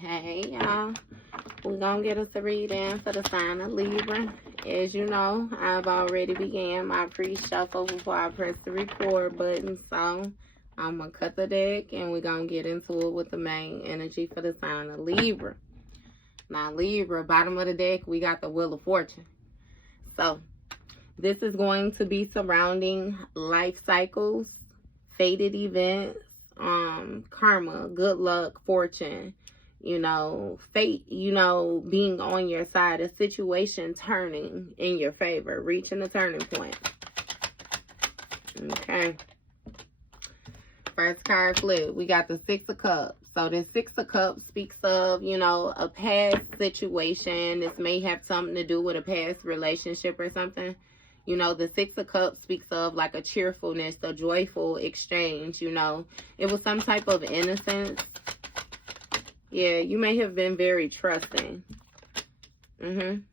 Hey y'all, we're gonna get us a reading for the sign of Libra. As you know, I've already began my pre-shuffle before I press the record button, so I'm gonna cut the deck and we're gonna get into it with the main energy for the sign of Libra. Now Libra, bottom of the deck, we got the Wheel of Fortune. So this is going to be surrounding life cycles, fated events, karma, good luck, fortune, you know, fate, you know, being on your side, a situation turning in your favor, reaching a turning point. Okay. First card flip, we got the Six of Cups. So the Six of Cups speaks of, you know, a past situation. This may have something to do with a past relationship or something. You know, the Six of Cups speaks of like a cheerfulness, a joyful exchange, you know. It was some type of innocence. Yeah, you may have been very trusting. And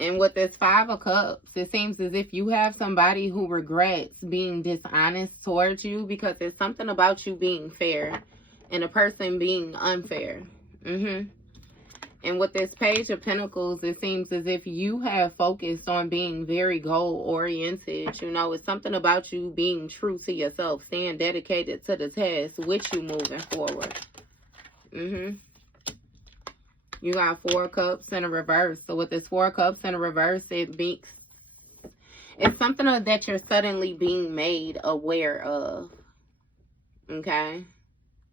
with this Five of Cups, it seems as if you have somebody who regrets being dishonest towards you because there's something about you being fair and a person being unfair. And with this Page of Pentacles, it seems as if you have focused on being very goal-oriented. You know, it's something about you being true to yourself, staying dedicated to the task with you moving forward. You got Four of Cups in a reverse. So with this Four of Cups in a reverse, it's something that you're suddenly being made aware of. Okay?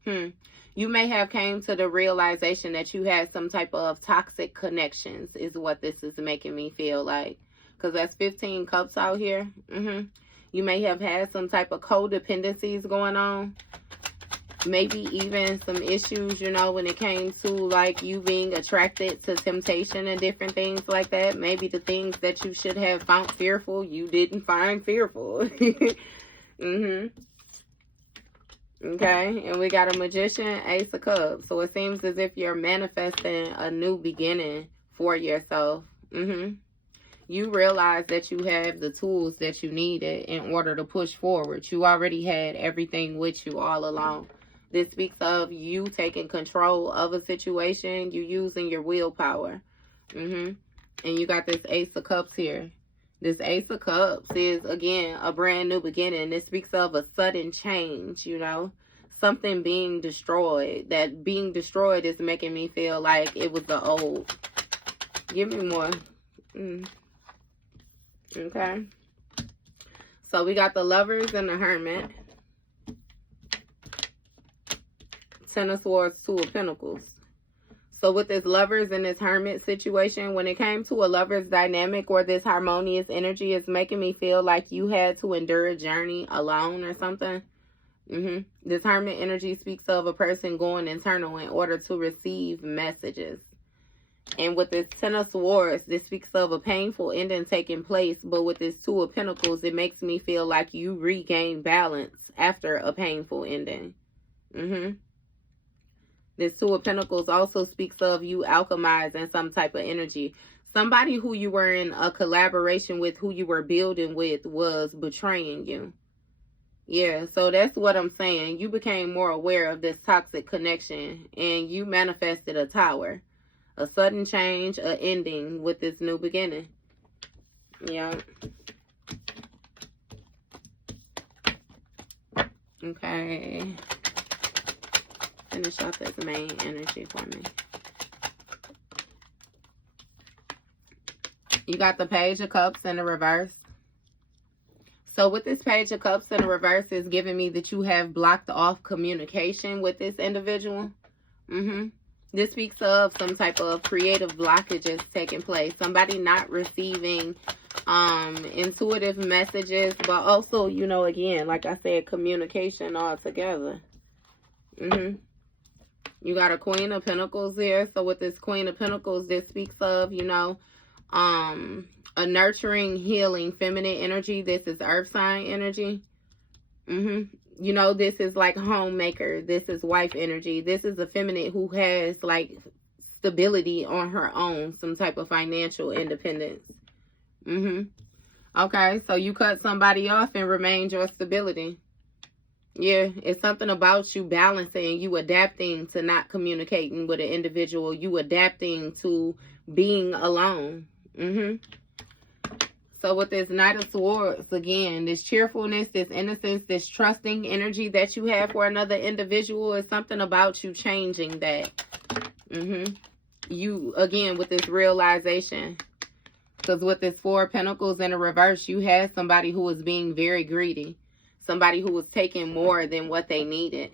You may have came to the realization that you had some type of toxic connections is what this is making me feel like. Because that's 15 cups out here. You may have had some type of codependencies going on. Maybe even some issues, you know, when it came to like you being attracted to temptation and different things like that. Maybe the things that you should have found fearful, you didn't find fearful. Okay, and we got a Magician, Ace of Cups. So it seems as if you're manifesting a new beginning for yourself. You realize that you have the tools that you needed in order to push forward. You already had everything with you all along. This speaks of you taking control of a situation, you using your willpower. And you got this Ace of Cups here. This Ace of Cups is, again, a brand new beginning. This speaks of a sudden change, you know. Something being destroyed. That being destroyed is making me feel like it was the old. Give me more. Okay. So we got the Lovers and the Hermit. Ten of Swords, Two of Pentacles. So with this Lovers and this Hermit situation, when it came to a lover's dynamic or this harmonious energy, it's making me feel like you had to endure a journey alone or something. This Hermit energy speaks of a person going internal in order to receive messages. And with this Ten of Swords, this speaks of a painful ending taking place. But with this Two of Pentacles, it makes me feel like you regain balance after a painful ending. This Two of Pentacles also speaks of you alchemizing some type of energy. Somebody who you were in a collaboration with, who you were building with, was betraying you. Yeah, so that's what I'm saying. You became more aware of this toxic connection and you manifested a tower. A sudden change, an ending with this new beginning. Yeah. Okay. Finish off this main energy for me. You got the Page of Cups in the reverse. So with this Page of Cups in the reverse, is giving me that you have blocked off communication with this individual. This speaks of some type of creative blockages taking place. Somebody not receiving intuitive messages, but also, you know, again, like I said, communication altogether. You got a Queen of Pentacles here. So with this Queen of Pentacles, this speaks of, you know, a nurturing, healing, feminine energy. This is earth sign energy. You know, this is like homemaker. This is wife energy. This is a feminine who has like stability on her own. Some type of financial independence. Okay, so you cut somebody off and remained your stability. Yeah, it's something about you balancing, you adapting to not communicating with an individual, you adapting to being alone. So with this Knight of Swords, again, this cheerfulness, this innocence, this trusting energy that you have for another individual is something about you changing that. You, again, with this realization, because with this Four of Pentacles in the reverse, you had somebody who was being very greedy. Somebody who was taking more than what they needed.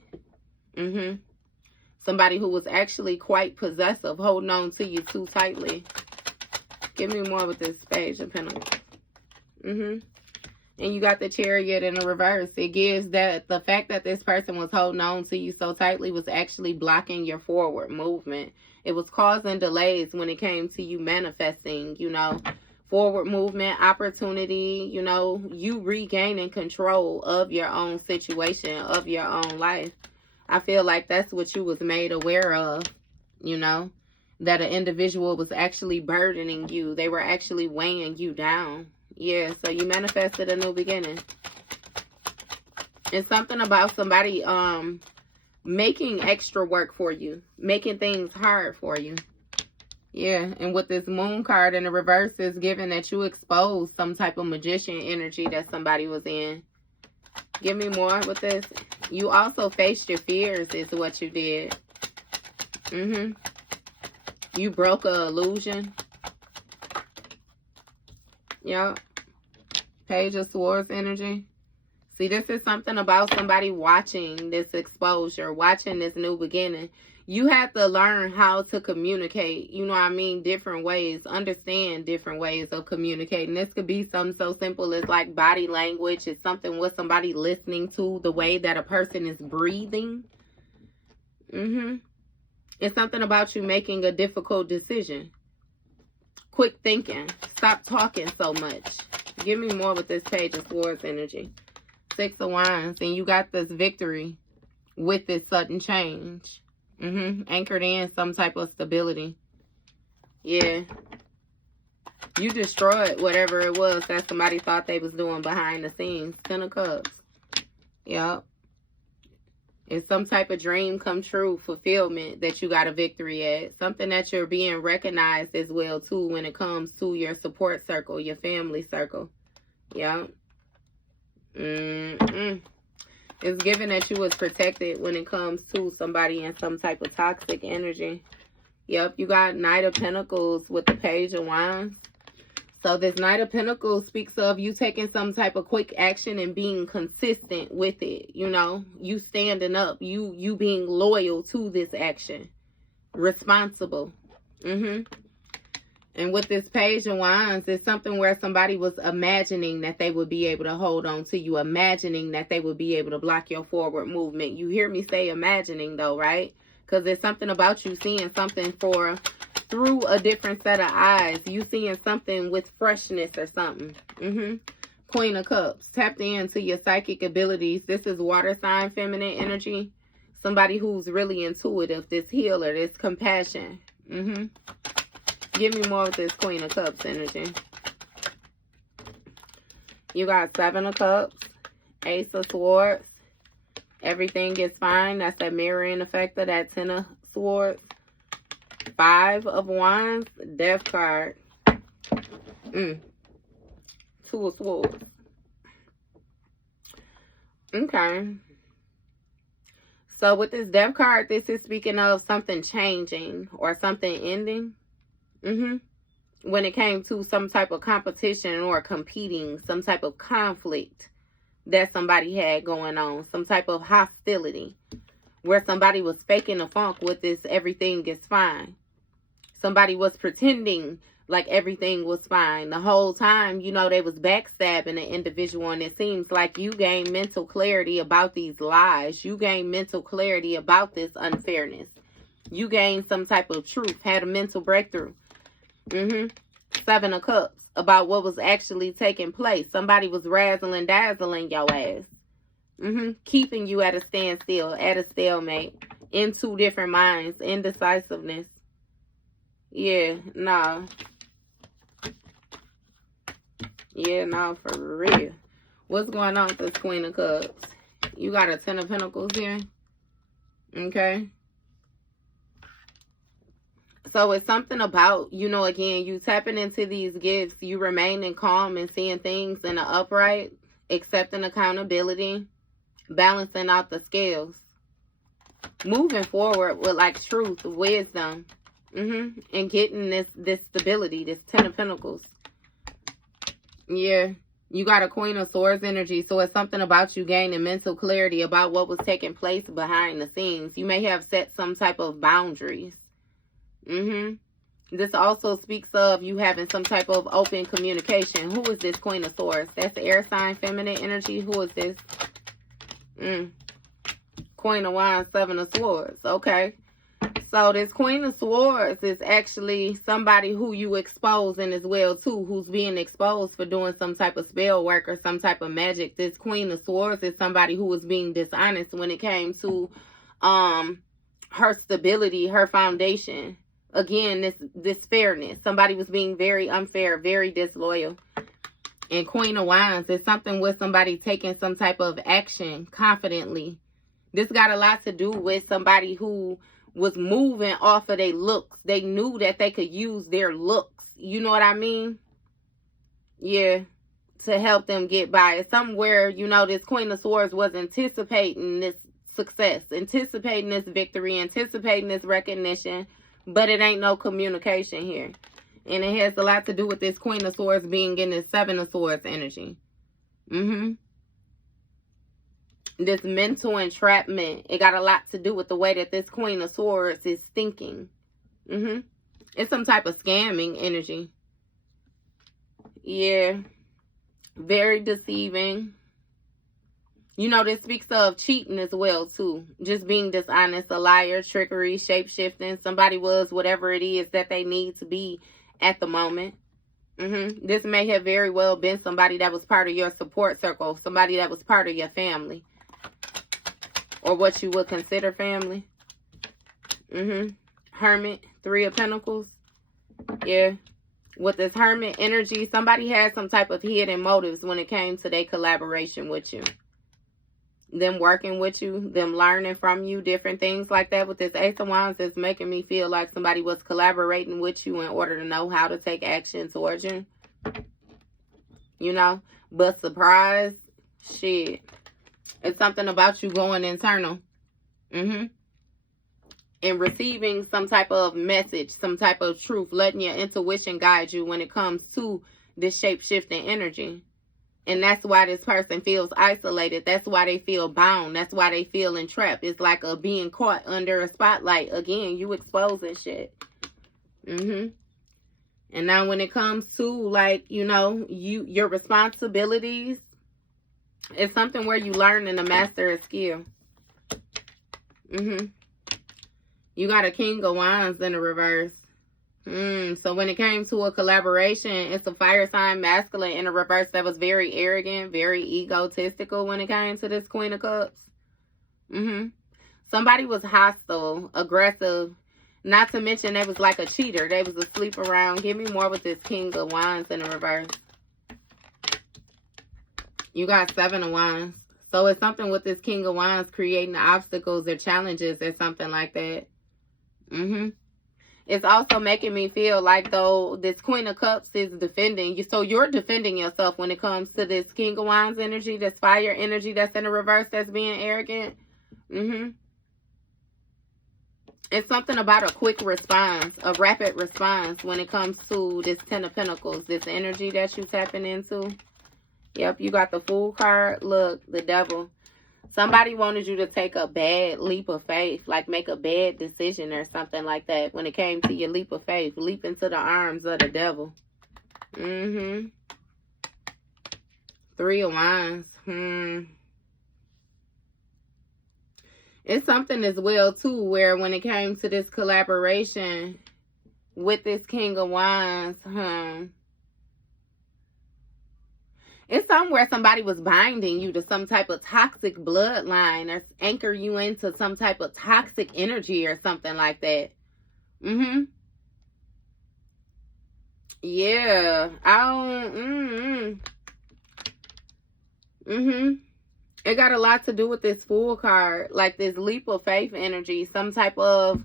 Somebody who was actually quite possessive, holding on to you too tightly. Give me more with this Page of Pentacles. And you got the Chariot in the reverse. It gives that the fact that this person was holding on to you so tightly was actually blocking your forward movement. It was causing delays when it came to you manifesting, you know, forward movement, opportunity, you know, you regaining control of your own situation, of your own life. I feel like that's what you was made aware of, you know, that an individual was actually burdening you. They were actually weighing you down. Yeah, so you manifested a new beginning. It's something about somebody making extra work for you, making things hard for you. Yeah, and with this Moon card in the reverse is giving that you exposed some type of magician energy that somebody was in. Give me more with this. You also faced your fears is what you did. You broke an illusion. Yep. Page of Swords energy. See, this is something about somebody watching this exposure, watching this new beginning. You have to learn how to communicate, you know what I mean, different ways, understand different ways of communicating. This could be something so simple as like body language. It's something with somebody listening to the way that a person is breathing. It's something about you making a difficult decision. Quick thinking. Stop talking so much. Give me more with this Page of Swords energy. Six of Wands. And you got this victory with this sudden change. Anchored in some type of stability. Yeah. You destroyed whatever it was that somebody thought they was doing behind the scenes. Ten of Cups. Yep. It's some type of dream come true fulfillment that you got a victory at. Something that you're being recognized as well, too, when it comes to your support circle, your family circle. Yeah. It's given that you was protected when it comes to somebody in some type of toxic energy. Yep, you got Knight of Pentacles with the Page of Wands. So this Knight of Pentacles speaks of you taking some type of quick action and being consistent with it. You know, you standing up, you being loyal to this action. Responsible. And with this Page of Wands, it's something where somebody was imagining that they would be able to hold on to you. Imagining that they would be able to block your forward movement. You hear me say imagining though, right? Because there's something about you seeing something through a different set of eyes. You seeing something with freshness or something. Queen of Cups. Tapped into your psychic abilities. This is water sign feminine energy. Somebody who's really intuitive. This healer. This compassion. Give me more with this Queen of Cups energy. You got Seven of Cups. Ace of Swords. Everything is fine. That's that mirroring effect of that Ten of Swords. Five of Wands. Death card. Two of Swords. Okay. So with this Death card, this is speaking of something changing or something ending. When it came to some type of competition or competing, some type of conflict that somebody had going on, some type of hostility where somebody was faking the funk with this everything is fine. Somebody was pretending like everything was fine. The whole time, you know, they was backstabbing an individual, and it seems like you gained mental clarity about these lies. You gained mental clarity about this unfairness. You gained some type of truth, had a mental breakthrough. Seven of Cups, about what was actually taking place. Somebody was razzling dazzling your ass. Keeping you at a standstill, at a stalemate, in two different minds, indecisiveness. Yeah, nah. Yeah, nah, for real. What's going on with this Queen of Cups? You got a 10 of Pentacles here. Okay. So it's something about, you know, again, you tapping into these gifts, you remaining calm and seeing things in the upright, accepting accountability, balancing out the scales, moving forward with like truth, wisdom, and getting this stability, this 10 of Pentacles. Yeah. You got a Queen of Swords energy, so it's something about you gaining mental clarity about what was taking place behind the scenes. You may have set some type of boundaries. This also speaks of you having some type of open communication. Who is this Queen of Swords? That's the air sign, feminine energy. Who is this? Queen of Wands, 7 of Swords. Okay. So this Queen of Swords is actually somebody who you exposing as well too, who's being exposed for doing some type of spell work or some type of magic. This Queen of Swords is somebody who was being dishonest when it came to her stability, her foundation. Again, this fairness. Somebody was being very unfair, very disloyal. And Queen of Wands is something with somebody taking some type of action confidently. This got a lot to do with somebody who was moving off of their looks. They knew that they could use their looks. You know what I mean? Yeah. To help them get by. It's somewhere, you know, this Queen of Swords was anticipating this success, anticipating this victory, anticipating this recognition, but it ain't no communication here. And it has a lot to do with this Queen of Swords being in this 7 of Swords energy. This mental entrapment, it got a lot to do with the way that this Queen of Swords is thinking. It's some type of scamming energy. Yeah. Very deceiving. You know, this speaks of cheating as well, too. Just being dishonest, a liar, trickery, shape-shifting. Somebody was whatever it is that they need to be at the moment. This may have very well been somebody that was part of your support circle. Somebody that was part of your family. Or what you would consider family. Hermit, 3 of Pentacles. Yeah. With this Hermit energy, somebody had some type of hidden motives when it came to their collaboration with you. Them working with you, them learning from you, different things like that. With this Ace of Wands, it's making me feel like somebody was collaborating with you in order to know how to take action towards you. You know? But surprise, shit. It's something about you going internal. And receiving some type of message, some type of truth, letting your intuition guide you when it comes to this shape-shifting energy. And that's why this person feels isolated. That's why they feel bound. That's why they feel entrapped. It's like a being caught under a spotlight. Again, you exposing shit. And now when it comes to, like, you know, your responsibilities, it's something where you learn and to master a skill. You got a King of Wands in the reverse. So when it came to a collaboration, it's a fire sign masculine in the reverse that was very arrogant, very egotistical when it came to this Queen of Cups. Somebody was hostile, aggressive. Not to mention they was like a cheater. They was asleep around. Give me more with this King of Wands in the reverse. You got 7 of Wands. So it's something with this King of Wands creating obstacles or challenges or something like that. It's also making me feel like, though, this Queen of Cups is defending you. So you're defending yourself when it comes to this King of Wands energy, this fire energy that's in the reverse that's being arrogant. It's something about a quick response, a rapid response when it comes to this 10 of Pentacles, this energy that you're tapping into. Yep, you got the Fool card. Look, the Devil. Somebody wanted you to take a bad leap of faith, like make a bad decision or something like that when it came to your leap of faith. Leap into the arms of the devil. 3 of Wands. It's something as well, too, where when it came to this collaboration with this King of Wands, it's somewhere somebody was binding you to some type of toxic bloodline or anchor you into some type of toxic energy or something like that. Yeah. It got a lot to do with this Fool card, like this leap of faith energy, some type of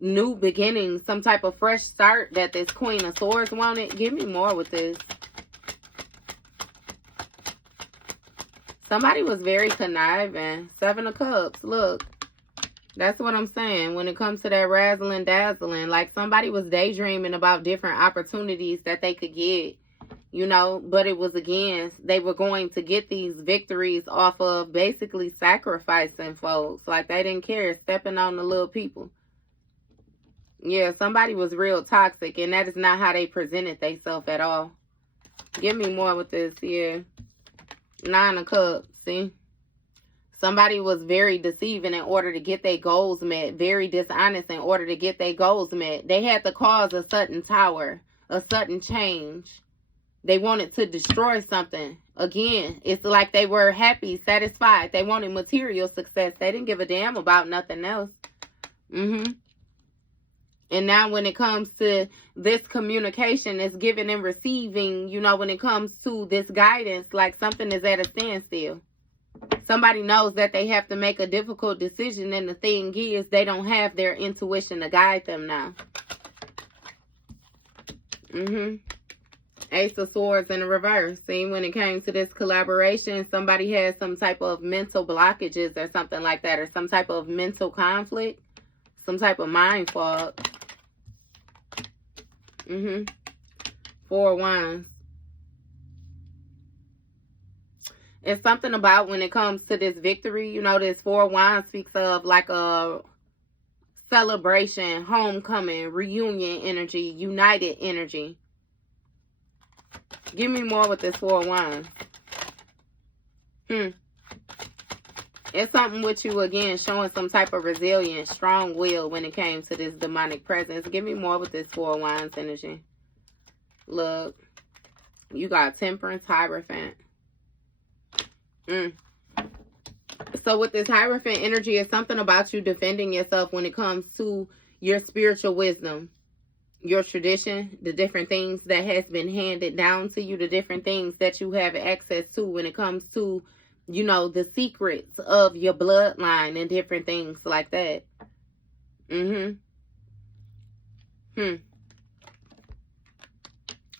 new beginning, some type of fresh start that this Queen of Swords wanted. Give me more with this. Somebody was very conniving. Seven of Cups. Look, that's what I'm saying. When it comes to that razzling dazzling, like somebody was daydreaming about different opportunities that they could get, you know, but it was, again, they were going to get these victories off of basically sacrificing folks. Like they didn't care, stepping on the little people. Yeah, somebody was real toxic, and that is not how they presented themselves at all. Give me more with this. Yeah. Nine of Cups. See? Somebody was very deceiving in order to get their goals met. Very dishonest in order to get their goals met. They had to cause a sudden tower, a sudden change. They wanted to destroy something. Again, it's like they were happy, satisfied. They wanted material success. They didn't give a damn about nothing else. And now when it comes to this communication, it's giving and receiving, you know, when it comes to this guidance, like something is at a standstill. Somebody knows that they have to make a difficult decision, and the thing is, they don't have their intuition to guide them now. Ace of Swords in the reverse. See, when it came to this collaboration, somebody had some type of mental blockages or something like that, or some type of mental conflict, some type of mind fog. Four of Wands. It's something about when it comes to this victory, you know, this Four of Wands speaks of like a celebration, homecoming, reunion energy, united energy. Give me more with this Four of Wands. It's something with you, again, showing some type of resilience, strong will when it came to this demonic presence. Give me more with this Four of Wands energy. Look, you got Temperance, Hierophant. So with this Hierophant energy, it's something about you defending yourself when it comes to your spiritual wisdom, your tradition, the different things that has been handed down to you, the different things that you have access to when it comes to, you know, the secrets of your bloodline and different things like that.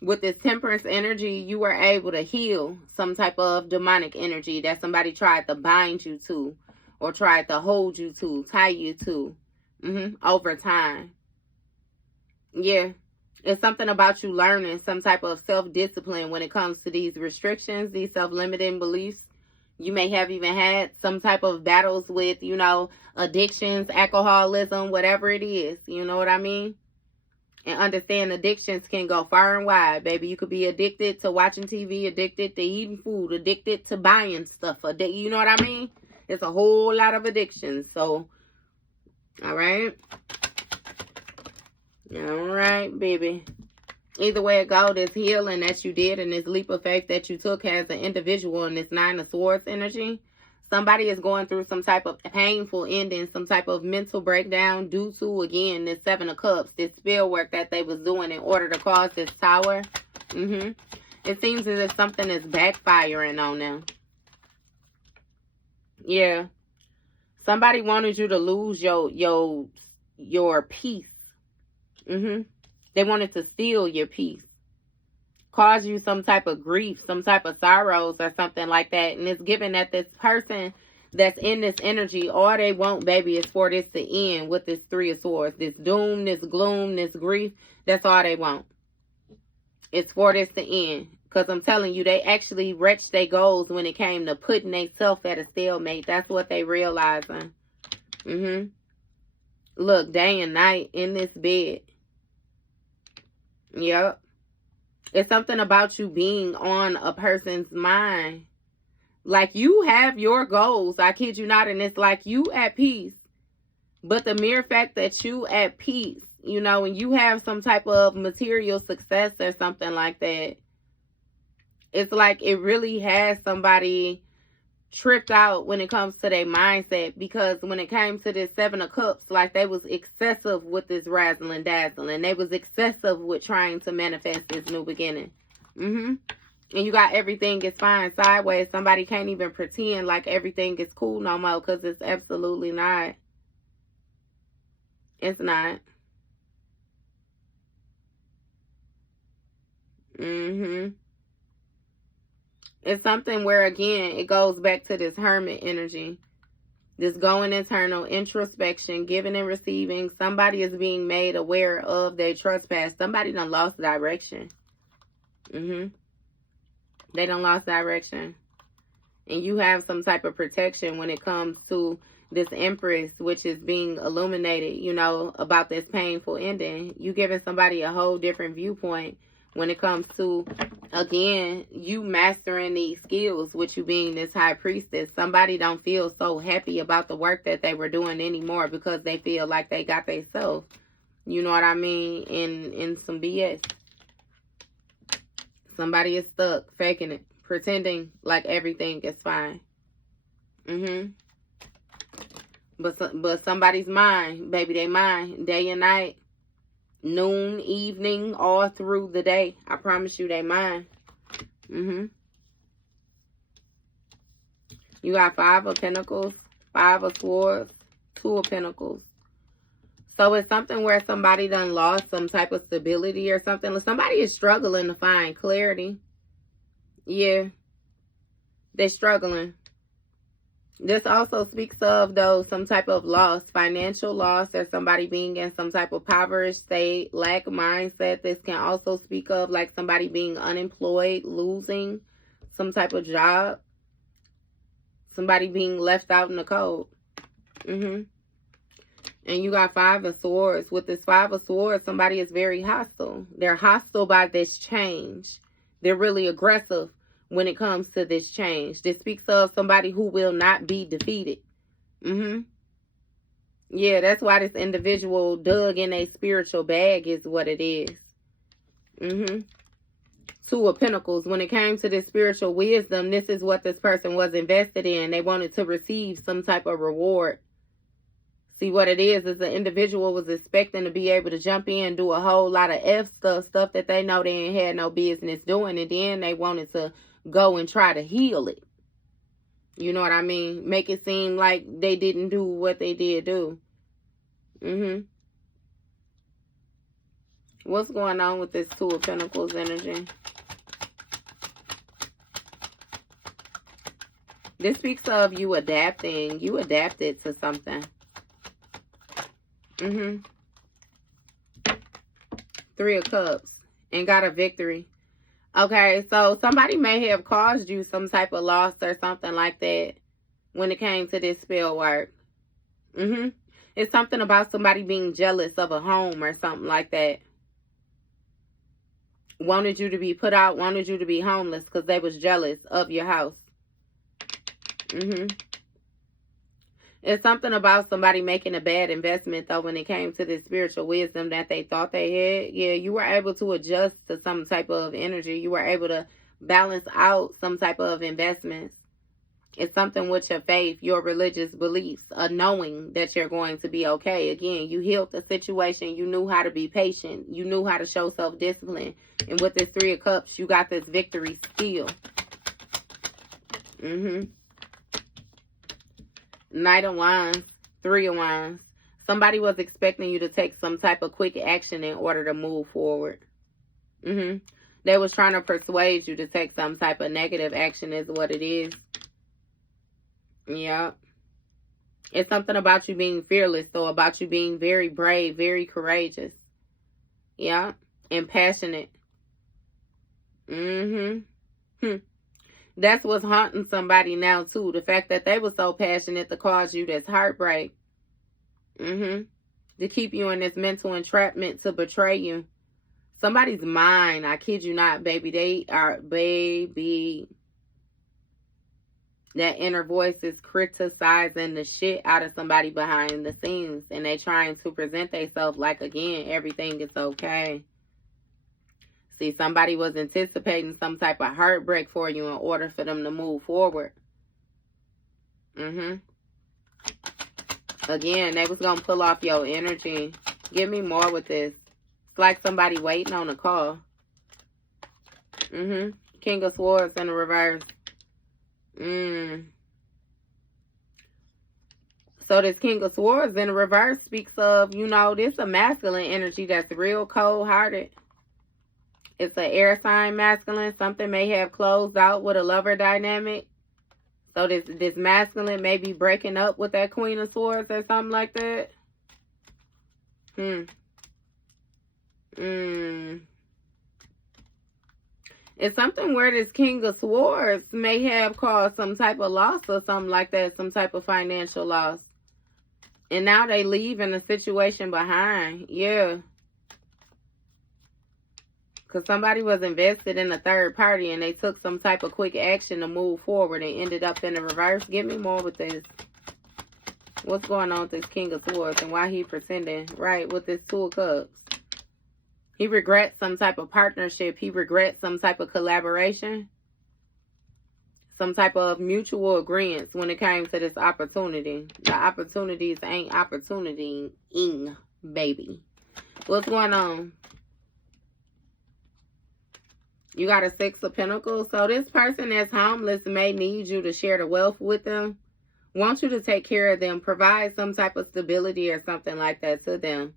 With this Temperance energy, you were able to heal some type of demonic energy that somebody tried to bind you to, or tried to hold you to, tie you to, over time. Yeah. It's something about you learning some type of self-discipline when it comes to these restrictions, these self-limiting beliefs. You may have even had some type of battles with, you know, addictions, alcoholism, whatever it is. You know what I mean? And understand addictions can go far and wide, baby. You could be addicted to watching TV, addicted to eating food, addicted to buying stuff. You know what I mean? It's a whole lot of addictions. So, all right. All right, baby. Either way it go, this healing that you did and this leap of faith that you took as an individual in this Nine of Swords energy, somebody is going through some type of painful ending, some type of mental breakdown due to, again, this Seven of Cups, this spell work that they was doing in order to cause this tower. It seems as if something is backfiring on them. Yeah. Somebody wanted you to lose your peace. They wanted to steal your peace, cause you some type of grief, some type of sorrows or something like that. And it's given that this person that's in this energy, all they want, baby, is for this to end with this Three of Swords. This doom, this gloom, this grief, that's all they want. It's for this to end. Because I'm telling you, they actually reached their goals when it came to putting themselves at a stalemate. That's what they realizing. Look, day and night in this bed. Yep. It's something about you being on a person's mind. Like, you have your goals, I kid you not, and it's like you at peace. But the mere fact that you at peace, you know, and you have some type of material success or something like that, it's like it really has somebody tripped out when it comes to their mindset. Because when it came to this Seven of Cups, like, they was excessive with this razzling dazzling. They was excessive with trying to manifest this new beginning. And you got everything is fine sideways. Somebody can't even pretend like everything is cool no more, because it's absolutely not. It's not. It's something where, again, it goes back to this hermit energy. This going internal, introspection, giving and receiving. Somebody is being made aware of their trespass. Somebody done lost direction. They done lost direction. And you have some type of protection when it comes to this Empress, which is being illuminated, you know, about this painful ending. You giving somebody a whole different viewpoint when it comes to, again, you mastering these skills with you being this high priestess. Somebody don't feel so happy about the work that they were doing anymore because they feel like they got themselves, you know what I mean, in some BS. Somebody is stuck, faking it, pretending like everything is fine. But somebody's mind, baby, they mind, day and night, noon, evening, all through the day. I promise you, they mind. You got 5 of Pentacles, 5 of Swords, 2 of Pentacles. So it's something where somebody done lost some type of stability or something. Somebody is struggling to find clarity. Yeah. They're struggling. This also speaks of, though, some type of loss, financial loss, or somebody being in some type of impoverished state, lack mindset. This can also speak of like somebody being unemployed, losing some type of job, somebody being left out in the cold. And you got 5 of Swords. With this 5 of Swords, somebody is very hostile. They're hostile by this change. They're really aggressive when it comes to this change. This speaks of somebody who will not be defeated. Yeah, that's why this individual dug in a spiritual bag is what it is. 2 of Pentacles. When it came to this spiritual wisdom, this is what this person was invested in. They wanted to receive some type of reward. See, what it is the individual was expecting to be able to jump in and do a whole lot of stuff that they know they ain't had no business doing. And then they wanted to go and try to heal it. You know what I mean? Make it seem like they didn't do what they did do. What's going on with this 2 of Pentacles energy? This speaks of you adapting. You adapted to something. 3 of Cups and got a victory. Okay, so somebody may have caused you some type of loss or something like that when it came to this spell work. It's something about somebody being jealous of a home or something like that. Wanted you to be put out, wanted you to be homeless because they was jealous of your house. It's something about somebody making a bad investment, though, when it came to the spiritual wisdom that they thought they had. Yeah, you were able to adjust to some type of energy. You were able to balance out some type of investments. It's something with your faith, your religious beliefs, a knowing that you're going to be okay. Again, you healed the situation. You knew how to be patient. You knew how to show self-discipline. And with this 3 of Cups, you got this victory still. Knight of Wands, 3 of Wands. Somebody was expecting you to take some type of quick action in order to move forward. They was trying to persuade you to take some type of negative action is what it is. Yeah. It's something about you being fearless, so about you being very brave, very courageous. Yeah. And passionate. That's what's haunting somebody now, too. The fact that they were so passionate to cause you this heartbreak. To keep you in this mental entrapment, to betray you. Somebody's mind, I kid you not, baby. They are, baby. That inner voice is criticizing the shit out of somebody behind the scenes. And they trying to present themselves like, again, everything is okay. See, somebody was anticipating some type of heartbreak for you in order for them to move forward. Again, they was going to pull off your energy. Give me more with this. It's like somebody waiting on a call. King of Swords in the reverse. So this King of Swords in the reverse speaks of, you know, this a masculine energy that's real cold-hearted. It's an air sign masculine. Something may have closed out with a lover dynamic. So this masculine may be breaking up with that Queen of Swords or something like that. It's something where this King of Swords may have caused some type of loss or something like that. Some type of financial loss. And now they leaving the situation behind. Yeah. Because somebody was invested in a third party and they took some type of quick action to move forward and ended up in the reverse. Give me more with this. What's going on with this King of Swords and why he pretending, right, with this Two of Cups? He regrets some type of partnership. He regrets some type of collaboration. Some type of mutual agreements when it came to this opportunity. The opportunities ain't opportunity-ing, baby. What's going on? You got a Six of Pentacles. So this person that's homeless may need you to share the wealth with them. Want you to take care of them. Provide some type of stability or something like that to them.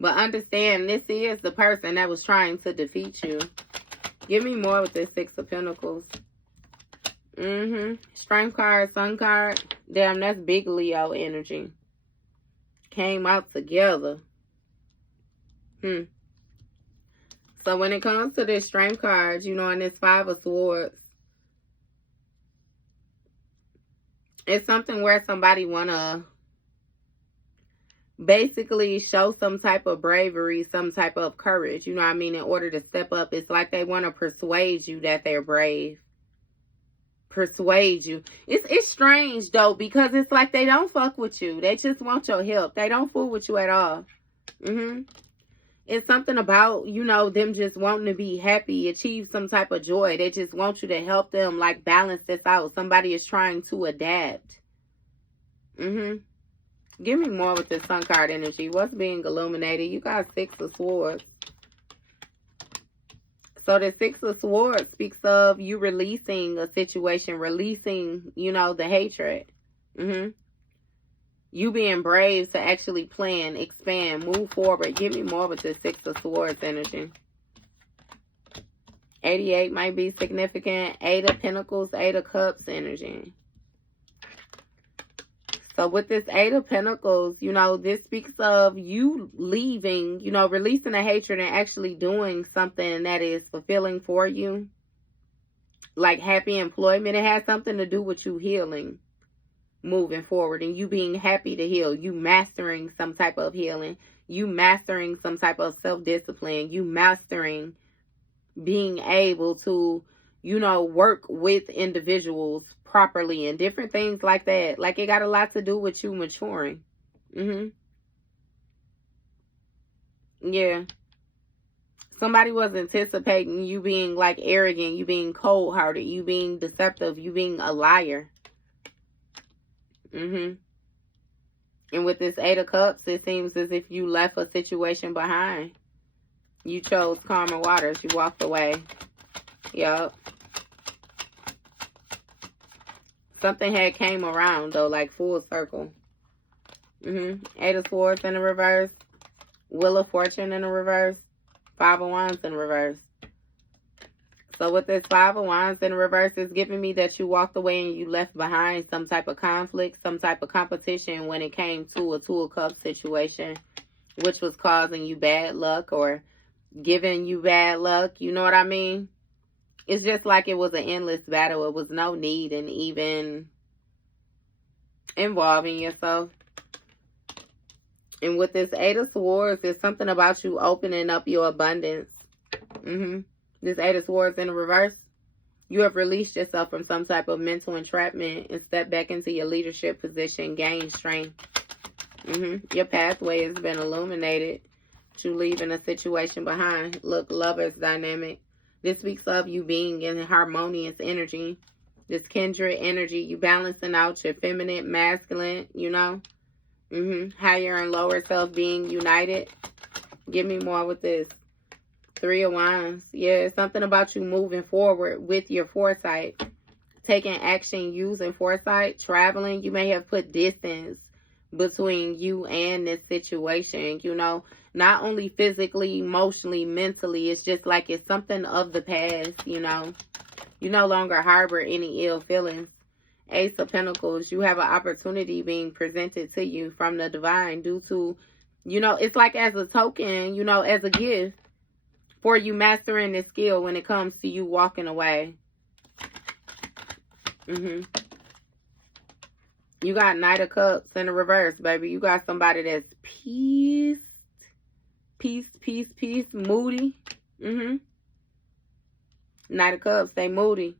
But understand, this is the person that was trying to defeat you. Give me more with this Six of Pentacles. Strength card, Sun card. Damn, that's big Leo energy. Came out together. So when it comes to this Strength card, you know, and this Five of Swords, it's something where somebody want to basically show some type of bravery, some type of courage, you know what I mean, in order to step up. It's like they want to persuade you that they're brave. Persuade you. It's strange, though, because it's like they don't fuck with you. They just want your help. They don't fool with you at all. It's something about, you know, them just wanting to be happy, achieve some type of joy. They just want you to help them, like, balance this out. Somebody is trying to adapt. Give me more with this Sun card energy. What's being illuminated? You got Six of Swords. So the Six of Swords speaks of you releasing a situation, releasing, you know, the hatred. You being brave to actually plan, expand, move forward. Give me more with this Six of Swords energy. 88 might be significant. Eight of Pentacles, Eight of Cups energy. So with this Eight of Pentacles, you know, this speaks of you leaving, you know, releasing the hatred and actually doing something that is fulfilling for you. Like happy employment. It has something to do with you healing, moving forward, and you being happy to heal. You mastering some type of healing. You mastering some type of self-discipline. You mastering being able to, you know, work with individuals properly and different things like that. Like it got a lot to do with you maturing. Yeah. Somebody was anticipating you being like arrogant, you being cold-hearted, you being deceptive, you being a liar. And with this Eight of Cups, it seems as if you left a situation behind. You chose calmer waters. You walked away. Yup. Something had came around, though, like full circle. Eight of Swords in the reverse. Wheel of Fortune in the reverse. Five of Wands in reverse. So with this Five of Wands in reverse, it's giving me that you walked away and you left behind some type of conflict, some type of competition when it came to a Two of Cups situation, which was causing you bad luck or giving you bad luck. You know what I mean? It's just like it was an endless battle. It was no need in even involving yourself. And with this Eight of Swords, there's something about you opening up your abundance. This Eight of Swords in the reverse, you have released yourself from some type of mental entrapment and stepped back into your leadership position, gain strength. Your pathway has been illuminated to leaving a situation behind. Look, Lovers dynamic. This speaks of you being in harmonious energy. This kindred energy, you balancing out your feminine, masculine, you know. Higher and lower self being united. Give me more with this. Three of Wands. Yeah, something about you moving forward with your foresight. Taking action using foresight. Traveling. You may have put distance between you and this situation. You know, not only physically, emotionally, mentally. It's just like it's something of the past, you know. You no longer harbor any ill feelings. Ace of Pentacles. You have an opportunity being presented to you from the divine due to, you know, it's like as a token, you know, as a gift for you mastering this skill when it comes to you walking away. You got Knight of Cups in the reverse, baby. You got somebody that's peace, moody. Knight of Cups, they moody.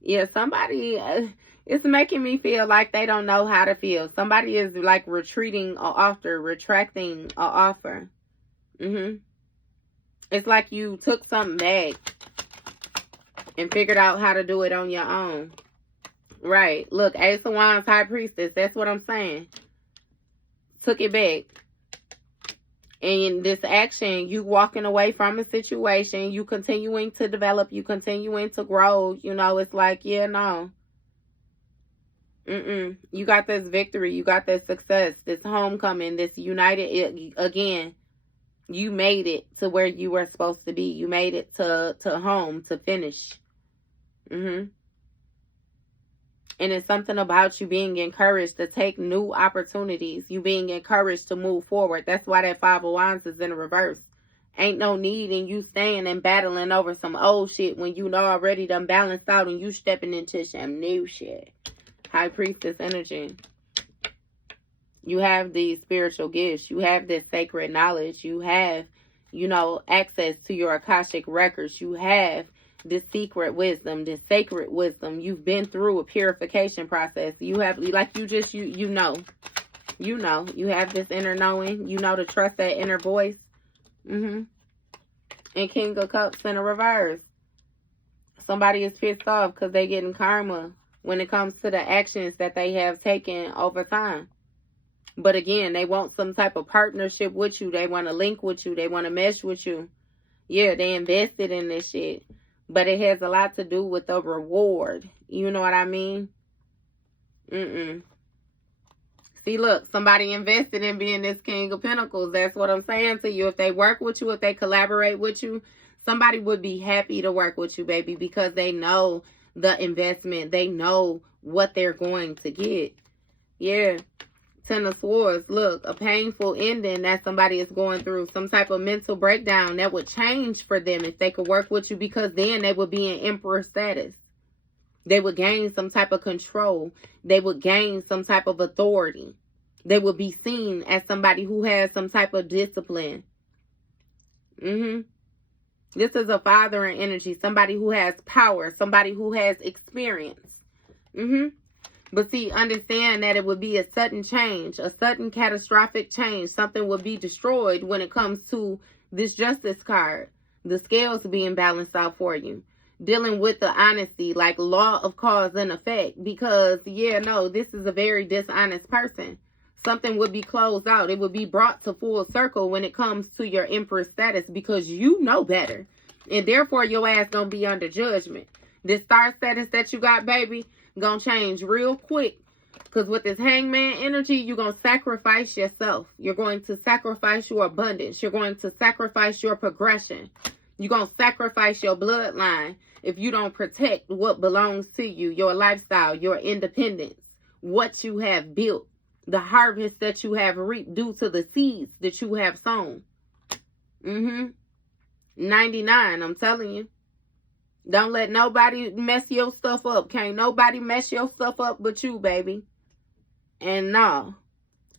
Yeah, somebody, it's making me feel like they don't know how to feel. Somebody is like retreating an offer, retracting an offer. It's like you took something back and figured out how to do it on your own. Right. Look, Ace of Wands, High Priestess. That's what I'm saying. Took it back. And this action, you walking away from a situation, you continuing to develop, you continuing to grow, you know, it's like, yeah, no. You got this victory, you got this success, this homecoming, this united, again, you made it to where you were supposed to be. You made it to home, to finish. And it's something about you being encouraged to take new opportunities. You being encouraged to move forward. That's why that Five of Wands is in the reverse. Ain't no need in you staying and battling over some old shit when you know already done balanced out and you stepping into some new shit. High Priestess energy. You have these spiritual gifts. You have this sacred knowledge. You have, you know, access to your Akashic records. You have this secret wisdom, this sacred wisdom. You've been through a purification process. You have, like, you just, you know, you have this inner knowing. You know to trust that inner voice. And King of Cups in a reverse. Somebody is pissed off because they getting karma when it comes to the actions that they have taken over time. But again, they want some type of partnership with you. They want to link with you. They want to mesh with you. Yeah, they invested in this shit. But it has a lot to do with the reward. You know what I mean? See, look, somebody invested in being this King of Pentacles. That's what I'm saying to you. If they work with you, if they collaborate with you, somebody would be happy to work with you, baby, because they know the investment. They know what they're going to get. Yeah. Ten of Swords. Look, a painful ending that somebody is going through. Some type of mental breakdown that would change for them if they could work with you, because then they would be in emperor status. They would gain some type of control. They would gain some type of authority. They would be seen as somebody who has some type of discipline. This is a fathering energy. Somebody who has power. Somebody who has experience. But see, understand that it would be a sudden change, a sudden catastrophic change. Something would be destroyed when it comes to this Justice card. The scales being balanced out for you. Dealing with the honesty, like law of cause and effect. Because, yeah, no, this is a very dishonest person. Something would be closed out. It would be brought to full circle when it comes to your emperor status, because you know better. And therefore, your ass gonna be under judgment. This star status that you got, baby, gonna change real quick, because with this hangman energy, you're gonna sacrifice yourself. You're going to sacrifice your abundance. You're going to sacrifice your progression. You're gonna sacrifice your bloodline if you don't protect what belongs to you, your lifestyle, your independence, what you have built, the harvest that you have reaped due to the seeds that you have sown. 99, I'm telling you. Don't let nobody mess your stuff up. Can't nobody mess your stuff up but you, baby. And no.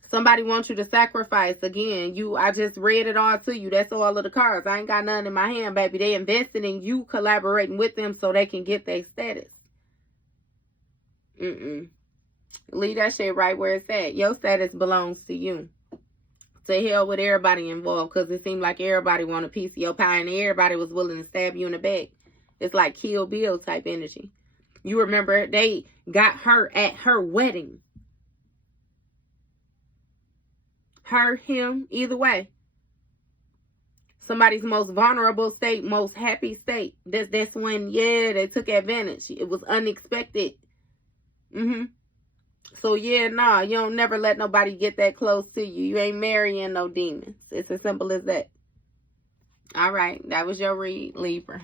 Somebody wants you to sacrifice. Again, I just read it all to you. That's all of the cards. I ain't got nothing in my hand, baby. They invested in you collaborating with them so they can get their status. Leave that shit right where it's at. Your status belongs to you. To hell with everybody involved, because it seemed like everybody want a piece of your pie and everybody was willing to stab you in the back. It's like Kill Bill type energy. You remember they got her at her wedding. her, him, either way. Somebody's most vulnerable state, most happy state. That's when, yeah, they took advantage. It was unexpected. So, yeah, nah, you don't never let nobody get that close to you. You ain't marrying no demons. It's as simple as that. All right, that was your read, Libra.